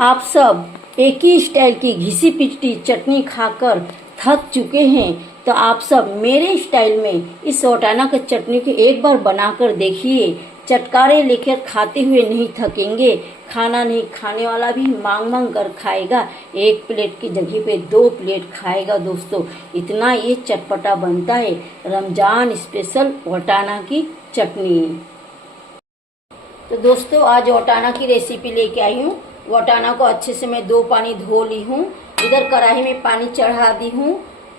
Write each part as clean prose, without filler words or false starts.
आप सब एक ही स्टाइल की घिसी पिटी चटनी खाकर थक चुके हैं, तो आप सब मेरे स्टाइल में इस वटाना की चटनी को एक बार बनाकर देखिए। चटकारे लेकर खाते हुए नहीं थकेंगे, खाना नहीं खाने वाला भी मांग मांग कर खाएगा। एक प्लेट की जगह पे 2 प्लेट खाएगा दोस्तों, इतना ये चटपटा बनता है रमजान स्पेशल वटाना की चटनी। तो दोस्तों आज वटाना की रेसिपी लेके आई हूँ। वटाना को अच्छे से मैं 2 पानी धो ली हूँ। इधर कढ़ाई में पानी चढ़ा दी हूँ,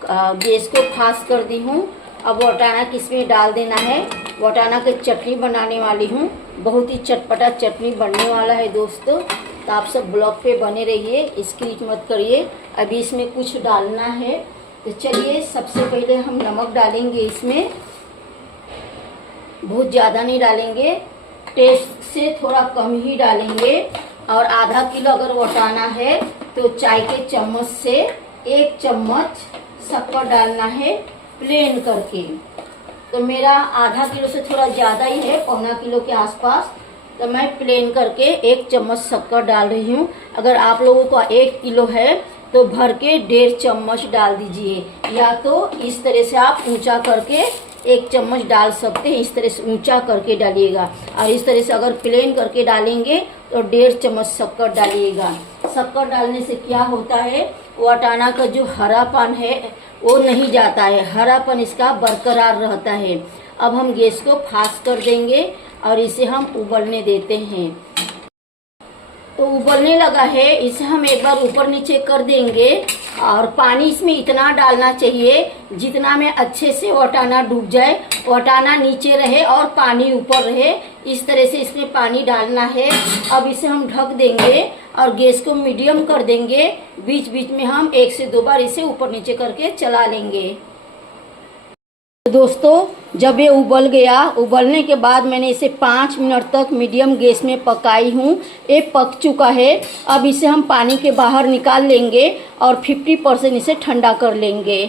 गैस को फास्ट कर दी हूँ। अब वटाना किसमें डाल देना है। वटाना की चटनी बनाने वाली हूँ, बहुत ही चटपटा चटनी बनने वाला है दोस्तों। तो आप सब ब्लॉग पे बने रहिए, स्किप मत करिए। अभी इसमें कुछ डालना है, तो चलिए सबसे पहले हम नमक डालेंगे। इसमें बहुत ज़्यादा नहीं डालेंगे, टेस्ट से थोड़ा कम ही डालेंगे। और आधा किलो अगर वटाना है तो चाय के चम्मच से 1 चम्मच शक्कर डालना है प्लेन करके। तो मेरा आधा किलो से थोड़ा ज़्यादा ही है, 1.25 किलो के आसपास। तो मैं प्लेन करके 1 चम्मच शक्कर डाल रही हूँ। अगर आप लोगों का 1 किलो है तो भर के 1.5 चम्मच डाल दीजिए, या तो इस तरह से आप ऊंचा करके 1 चम्मच डाल सकते हैं। इस तरह से ऊंचा करके डालिएगा, और इस तरह से अगर प्लेन करके डालेंगे तो 1.5 चम्मच शक्कर डालिएगा। शक्कर डालने से क्या होता है, वटाना का जो हरापन है वो नहीं जाता है, हरापन इसका बरकरार रहता है। अब हम गैस को फास्ट कर देंगे और इसे हम उबलने देते हैं। तो उबलने लगा है, इसे हम एक बार ऊपर नीचे कर देंगे। और पानी इसमें इतना डालना चाहिए जितना में अच्छे से वटाना डूब जाए, वटाना नीचे रहे और पानी ऊपर रहे। इस तरह से इसमें पानी डालना है। अब इसे हम ढक देंगे और गैस को मीडियम कर देंगे। बीच बीच में हम 1 से 2 बार इसे ऊपर नीचे करके चला लेंगे। दोस्तों जब ये उबल गया, उबलने के बाद मैंने इसे 5 मिनट तक मीडियम गैस में पकाई हूँ। ये पक चुका है। अब इसे हम पानी के बाहर निकाल लेंगे और 50% इसे ठंडा कर लेंगे।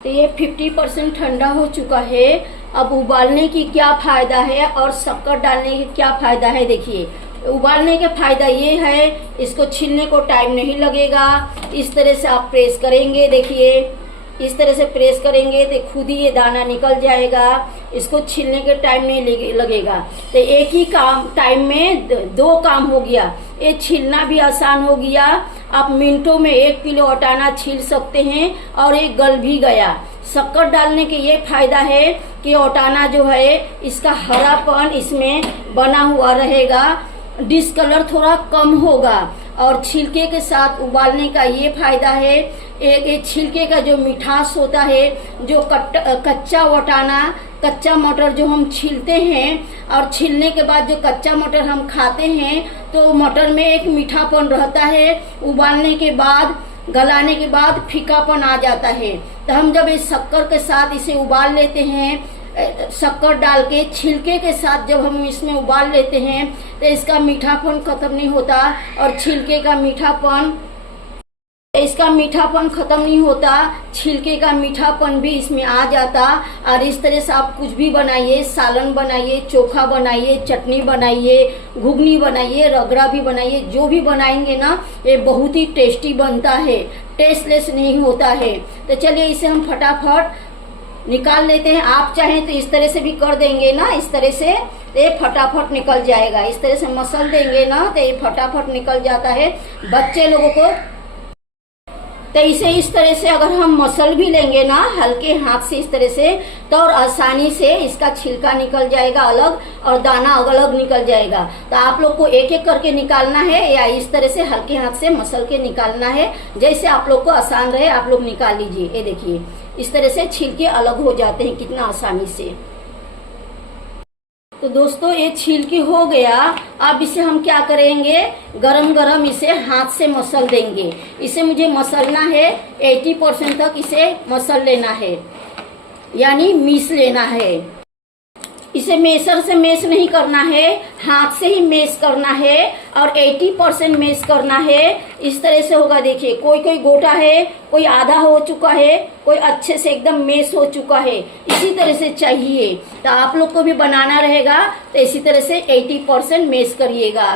तो ये 50% ठंडा हो चुका है। अब उबालने की क्या फ़ायदा है और शक्कर डालने की क्या फ़ायदा है, देखिए। उबालने का फ़ायदा ये है, इसको छीलने को टाइम नहीं लगेगा। इस तरह से आप प्रेस करेंगे, देखिए इस तरह से प्रेस करेंगे तो खुद ही ये दाना निकल जाएगा। इसको छीलने के टाइम नहीं लगेगा। तो एक ही काम टाइम में 2 काम हो गया। ये छीलना भी आसान हो गया। आप मिनटों में 1 किलो वटाना छील सकते हैं और ये गल भी गया। शक्कर डालने के ये फायदा है कि वटाना जो है इसका हरापन इसमें बना हुआ रहेगा, डिस्कलर थोड़ा कम होगा। और छिलके के साथ उबालने का ये फायदा है, एक छिलके का जो मिठास होता है, जो कच्चा वटाना, कच्चा मटर जो हम छीलते हैं और छीलने के बाद जो कच्चा मटर हम खाते हैं, तो मटर में एक मीठापन रहता है। उबालने के बाद, गलाने के बाद फीकापन आ जाता है। तो हम जब इस शक्कर के साथ इसे उबाल लेते हैं, शक्कर डाल के छिलके के साथ जब हम इसमें उबाल लेते हैं, तो इसका मीठापन खत्म नहीं होता और छिलके का मीठापन, इसका मीठापन खत्म नहीं होता, छिलके का मीठापन भी इसमें आ जाता। और इस तरह से आप कुछ भी बनाइए, सालन बनाइए, चोखा बनाइए, चटनी बनाइए, घुगनी बनाइए, रगड़ा भी बनाइए, जो भी बनाएंगे ना ये बहुत ही टेस्टी बनता है, टेस्टलेस नहीं होता है। तो चलिए इसे हम फटाफट निकाल लेते हैं। आप चाहें तो इस तरह से भी कर देंगे ना, इस तरह से ये फटाफट निकल जाएगा। इस तरह से मसल देंगे ना तो ये फटाफट निकल जाता है बच्चे लोगों को। तो इसे इस तरह से अगर हम मसल भी लेंगे ना हल्के हाथ से इस तरह से, तो और आसानी से इसका छिलका निकल जाएगा अलग और दाना अलग निकल जाएगा। तो आप लोग को एक एक करके निकालना है या इस तरह से हल्के हाथ से मसल के निकालना है, जैसे आप लोग को आसान रहे आप लोग निकाल लीजिए। ये देखिए इस तरह से छिलके अलग हो जाते हैं कितना आसानी से। तो दोस्तों ये छिलके हो गया। अब इसे हम क्या करेंगे, गरम गरम इसे हाथ से मसल देंगे। इसे मुझे मसलना है 80% तक इसे मसल लेना है, यानी मीस लेना है। इसे मेसर से मेस नहीं करना है, हाथ से ही मेस करना है और 80% मेस करना है। इस तरह से होगा, देखिए कोई कोई गोटा है, कोई आधा हो चुका है, कोई अच्छे से एकदम मेस हो चुका है। इसी तरह से चाहिए। तो आप लोग को भी बनाना रहेगा तो इसी तरह से 80% मेस करिएगा।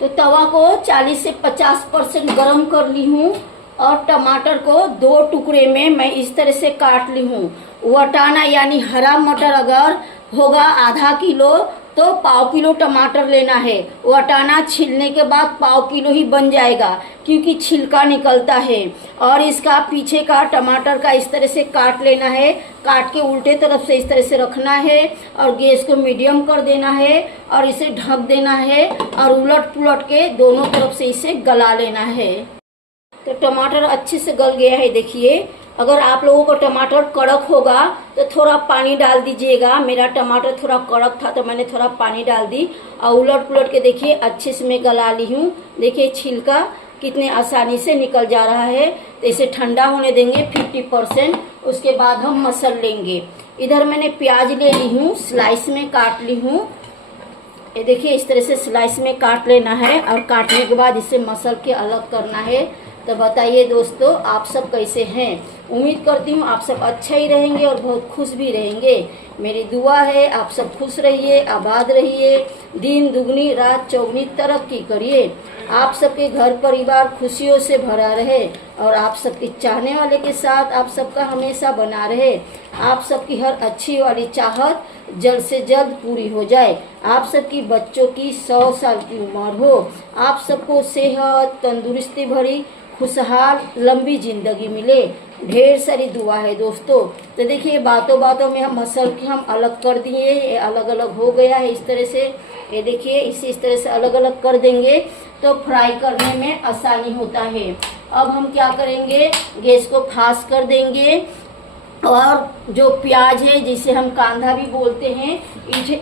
तो तवा को 40 से 50% गरम कर ली हूँ और टमाटर को 2 टुकड़े में मैं इस तरह से काट ली हूँ। वटाना यानी हरा मटर अगर होगा आधा किलो तो पाव किलो टमाटर लेना है। वटाना छिलने के बाद पाव किलो ही बन जाएगा क्योंकि छिलका निकलता है। और इसका पीछे का टमाटर का इस तरह से काट लेना है, काट के उल्टे तरफ से इस तरह से रखना है और गैस को मीडियम कर देना है और इसे ढक देना है और उलट पुलट के दोनों तरफ से इसे गला लेना है। तो टमाटर अच्छे से गल गया है। देखिए, अगर आप लोगों को टमाटर कड़क होगा तो थोड़ा पानी डाल दीजिएगा। मेरा टमाटर थोड़ा कड़क था तो मैंने थोड़ा पानी डाल दी और उलट पुलट के देखिए अच्छे से मैं गला ली हूँ। देखिए छिलका कितने आसानी से निकल जा रहा है। तो इसे ठंडा होने देंगे 50%, उसके बाद हम मसल लेंगे। इधर मैंने प्याज ले ली हूँ, स्लाइस में काट ली हूँ। ये देखिए इस तरह से स्लाइस में काट लेना है और काटने के बाद इसे मसल के अलग करना है। तो बताइए दोस्तों, आप सब कैसे हैं? उम्मीद करती हूँ आप सब अच्छा ही रहेंगे और बहुत खुश भी रहेंगे। मेरी दुआ है आप सब खुश रहिए, आबाद रहिए, दिन दुगनी रात चौगनी तरक्की करिए। आप सबके घर परिवार खुशियों से भरा रहे और आप सबके चाहने वाले के साथ आप सबका हमेशा बना रहे। आप सबकी हर अच्छी वाली चाहत जल्द से जल्द पूरी हो जाए। आप सबकी बच्चों की 100 साल की उम्र हो। आप सबको सेहत तंदुरुस्ती भरी खुशहाल लंबी जिंदगी मिले। ढेर सारी दुआ है दोस्तों। तो देखिए बातों बातों में हम मसल के हम अलग कर दिए, ये अलग अलग हो गया है इस तरह से। ये देखिए इसे इस तरह से अलग अलग कर देंगे तो फ्राई करने में आसानी होता है। अब हम क्या करेंगे, गैस को फास्ट कर देंगे और जो प्याज है जिसे हम कांदा भी बोलते हैं,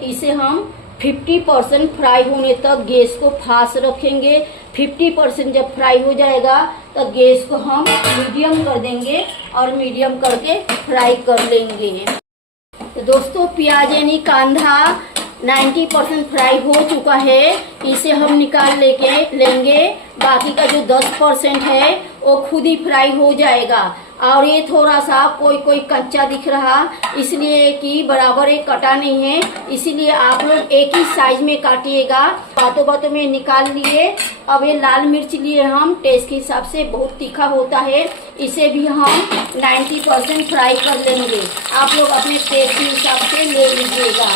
इसे हम 50% फ्राई होने तक गैस को फास्ट रखेंगे। 50% जब फ्राई हो जाएगा तो गैस को हम मीडियम कर देंगे और मीडियम करके फ्राई कर लेंगे। तो दोस्तों प्याज यानी कांदा 90% फ्राई हो चुका है, इसे हम निकाल लेंगे। बाकी का जो 10% है वो खुद ही फ्राई हो जाएगा। और ये थोड़ा सा कोई कच्चा दिख रहा, इसलिए कि बराबर एक कटा नहीं है, इसीलिए आप लोग एक ही साइज में काटिएगा। बातों बातों में निकाल लिए। अब ये लाल मिर्च लिए हम टेस्ट के हिसाब से, बहुत तीखा होता है, इसे भी हम 90% फ्राई कर लेंगे। आप लोग अपने टेस्ट के हिसाब से ले लीजिएगा।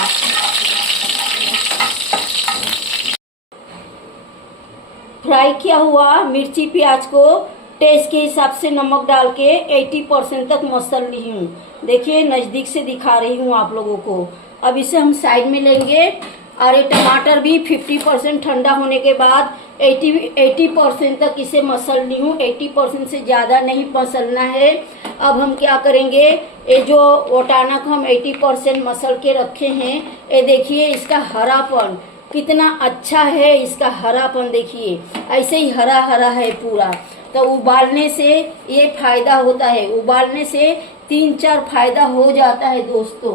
फ्राई किया हुआ मिर्ची प्याज को टेस्ट के हिसाब से नमक डाल के 80% तक मसल ली हूँ। देखिए नज़दीक से दिखा रही हूँ आप लोगों को। अब इसे हम साइड में लेंगे और ये टमाटर भी 50% ठंडा होने के बाद 80% तक इसे मसल ली हूँ। 80% से ज़्यादा नहीं मसलना है। अब हम क्या करेंगे, ये जो वटाना को हम 80% मसल के रखे हैं, ये देखिए इसका हरापन कितना अच्छा है। इसका हरापन देखिए ऐसे ही हरा हरा है पूरा। तो उबालने से ये फायदा होता है, उबालने से 3-4 फायदा हो जाता है दोस्तों।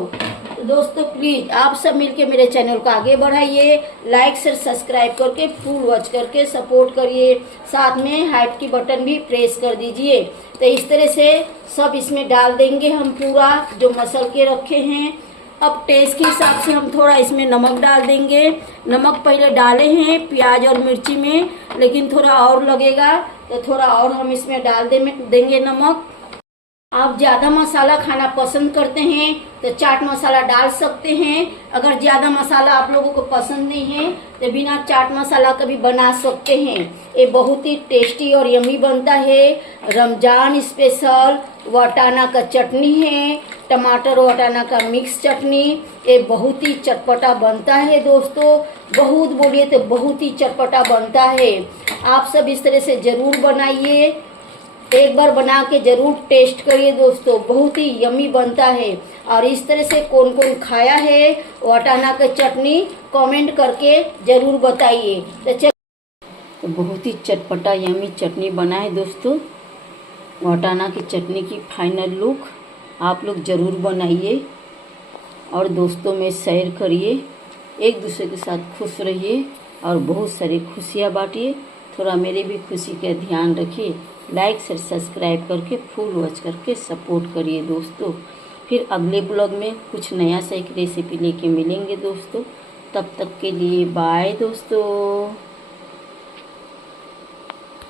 तो दोस्तों प्लीज आप सब मिलके मेरे चैनल को आगे बढ़ाइए, लाइक शेयर सब्सक्राइब करके फुल वॉच करके सपोर्ट करिए, साथ में हाइप की बटन भी प्रेस कर दीजिए। तो इस तरह से सब इसमें डाल देंगे हम पूरा जो मसल के रखे हैं। अब टेस्ट के हिसाब से हम थोड़ा इसमें नमक डाल देंगे। नमक पहले डाले हैं प्याज और मिर्ची में, लेकिन थोड़ा और लगेगा तो थोड़ा और हम इसमें डाल देंगे नमक। आप ज़्यादा मसाला खाना पसंद करते हैं तो चाट मसाला डाल सकते हैं। अगर ज़्यादा मसाला आप लोगों को पसंद नहीं है तो बिना चाट मसाला का भी बना सकते हैं। ये बहुत ही टेस्टी और यमी बनता है। रमजान स्पेशल वटाना का चटनी है, टमाटर वटाना का मिक्स चटनी। ये बहुत ही चटपटा बनता है दोस्तों, बहुत बोलिए तो बहुत ही चटपटा बनता है। आप सब इस तरह से ज़रूर बनाइए, एक बार बना के जरूर टेस्ट करिए दोस्तों, बहुत ही यमी बनता है। और इस तरह से कौन कौन खाया है वटाना का चटनी कमेंट करके जरूर बताइए। तो बहुत ही चटपटा यमी चटनी बना है दोस्तों। वटाना की चटनी की फाइनल लुक आप लोग ज़रूर बनाइए और दोस्तों में शेयर करिए। एक दूसरे के साथ खुश रहिए और बहुत सारी खुशियाँ बांटिए। थोड़ा मेरे भी खुशी का ध्यान रखिए। लाइक शेयर सब्सक्राइब करके फुल वॉच करके सपोर्ट करिए दोस्तों। फिर अगले ब्लॉग में कुछ नया सा एक रेसिपी लेके मिलेंगे दोस्तों। तब तक के लिए बाय दोस्तों।